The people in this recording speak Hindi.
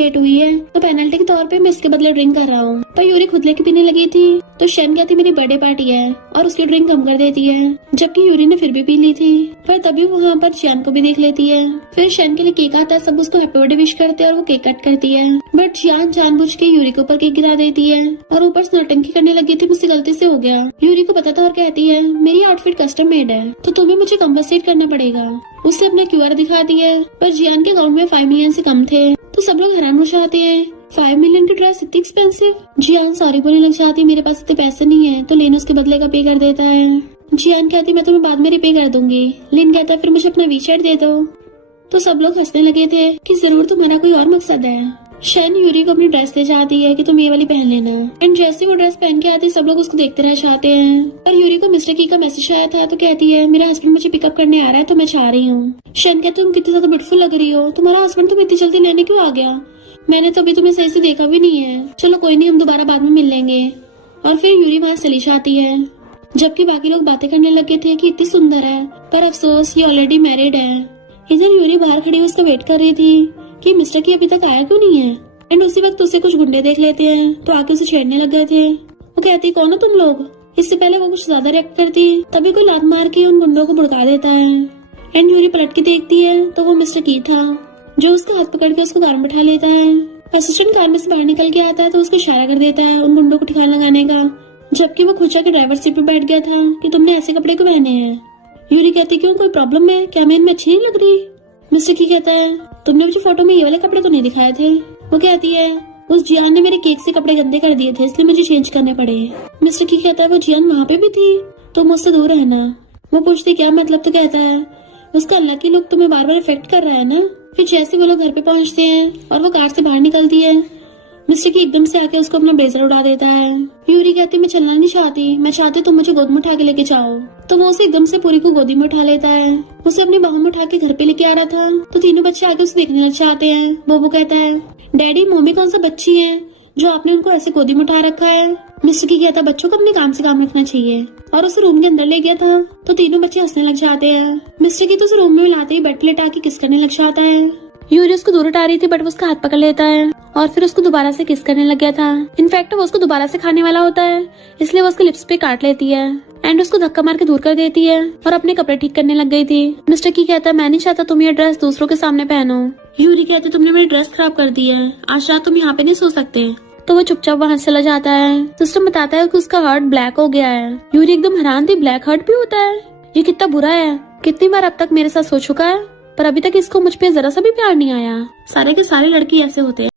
लेट हुई है तो पेनल्टी के तौर पे मैं इसके बदले ड्रिंक कर रहा हूँ। पर यूरी खुद लेके पीने लगी थी तो शन कहती मेरी बर्थडे पार्टी है और उसकी ड्रिंक कम कर देती है, जबकि यूरी ने फिर भी पी ली थी। पर तभी वो वहाँ पर जियान को भी देख लेती है। फिर शन के लिए केक आता है, सब उसको हैप्पी बर्थडे विश करते हैं और वो केक कट करती है। बट जियान जानबूझ के यूरी के ऊपर केक गिरा देती है और ऊपर से नौटंकी करने लगी थी, मुझसे गलती से हो गया। यूरी को पता था और कहती है मेरी आउटफिट कस्टम मेड है तो तुम्हें मुझे कम्पनसेट करना पड़ेगा। उससे अपना क्यूआर दिखाती है, पर जियान के अकाउंट में 5 मिलियन से कम थे तो सब लोग हैरान हो जाते हैं। 5 मिलियन की ड्रेस इतनी एक्सपेंसिव। जियान सॉरी बोलने लग जाती, मेरे पास इतने पैसे नहीं है तो लेन उसके बदले का पे कर देता है। जियान कहती मैं तुम्हें बाद में रिपे कर दूंगी। लिन कहता है फिर मुझे अपना वीचैट दे दो। तो सब लोग हंसने लगे थे कि जरूर तुम्हारा कोई और मकसद है। शन यूरी को अपनी ड्रेस ले जाती है कि तुम ये वाली पहन लेना, एंड जैसे वो ड्रेस पहन के आती सब लोग उसको देखते रह जाते हैं। पर यूरी को मिस्टर की का मैसेज आया था तो कहती है मेरा हस्बैंड मुझे पिकअप करने आ रहा है तो मैं चाह रही हूँ। शन कहते तुम कितनी ज्यादा ब्यूटीफुल लग रही हो, तुम्हारा हस्बैंड तुम्हें इतनी जल्दी लेने क्यों आ गया? मैंने तो अभी तुम्हें सही से देखा भी नहीं है। चलो कोई नहीं, हम दोबारा बाद में मिल लेंगे। और फिर यूरी वहाँ चली जाती है, जबकि बाकी लोग बातें करने लगे थे कि इतनी सुंदर है, पर अफसोस ये ऑलरेडी मैरिड है। इधर यूरी बाहर खड़ी उसका वेट कर रही थी कि मिस्टर की अभी तक आया क्यों नहीं है। एंड उसी वक्त उसे कुछ गुंडे देख लेते हैं तो आके उसे छेड़ने लग गए थे। वो कहती कौन हो तुम लोग? इससे पहले वो कुछ ज्यादा रिएक्ट करती, तभी कोई लात मार के उन गुंडों को भड़का देता है। एंड यूरी पलट के देखती है तो वो मिस्टर की था, जो उसका हाथ पकड़ के उसको कार में बैठा लेता है। असिस्टेंट कार में से बाहर निकल के आता है तो उसको इशारा कर देता है उन गुंडों को ठिकाना लगाने का, जबकि वो खुद जाके ड्राइवर सीट पे बैठ गया था कि तुमने ऐसे कपड़े क्यों पहने हैं। यूरी कहती क्यों, कोई प्रॉब्लम है क्या? मैं इनमें अच्छी नहीं लग रही? मिस्टर की कहता है तुमने मुझे फोटो में ये वाले कपड़े तो नहीं दिखाए थे। वो कहती है उस जियान ने मेरे केक से कपड़े गंदे कर दिए थे इसलिए मुझे चेंज करने पड़े। मिस्टर की कहता है वो जियान वहाँ पे भी थी, तो मुझसे दूर रहना। वो पूछती क्या मतलब? तो कहता है उसका अल्लाह की लुक तुम्हें बार बार इफेक्ट कर रहा है ना। फिर जैसे वो लोग घर पे पहुँचते हैं और वो कार से बाहर निकलती है, मिस्टर की एकदम से आके उसको अपना ब्लेजर उड़ा देता है। यूरी कहती मैं चलना नहीं चाहती, मैं चाहती तुम मुझे गोद में उठा के लेके जाओ। तो वो उसे एकदम से पूरी को गोदी में उठा लेता है। उसे अपनी बाहों में उठा के घर पे लेके आ रहा था तो तीनों बच्चे आके उसे देखने लग जाते हैं। बोबो कहता है डैडी मम्मी कौन सा बच्ची है जो आपने उनको ऐसे गोदी में उठा रखा है। मिस्टर की कहता बच्चों को अपने काम से काम रखना चाहिए, और उसे रूम के अंदर ले गया था तो तीनों बच्चे हंसने लग जाते हैं। मिस्टर की तो उसे रूम में लाते ही बेड पे लेटा के किस करने लग जाता है। यूरी उसको दूर हटा रही थी बट वो उसका हाथ पकड़ लेता है और फिर उसको दोबारा से किस करने लग गया था। इनफैक्ट वो उसको दोबारा से खाने वाला होता है, इसलिए वो उसके लिप्स पे काट लेती है एंड उसको धक्का मार के दूर कर देती है और अपने कपड़े ठीक करने लग गई थी। मिस्टर की कहता है मैं नहीं चाहता तुम ये ड्रेस दूसरों के सामने पहनो। यूरी कहती तुमने मेरी ड्रेस खराब कर दी है, आज रात तुम यहाँ पे नहीं सो सकते। तो वो चुपचाप वहाँ से चला जाता है। सिस्टम बताता है कि उसका हार्ट ब्लैक हो गया है। यूरी एकदम हैरान थी, ब्लैक हार्ट भी होता है? ये कितना बुरा है, कितनी बार अब तक मेरे साथ सो चुका है पर अभी तक इसको मुझ पे जरा सा भी प्यार नहीं आया। सारे के सारे लड़के ऐसे होते हैं।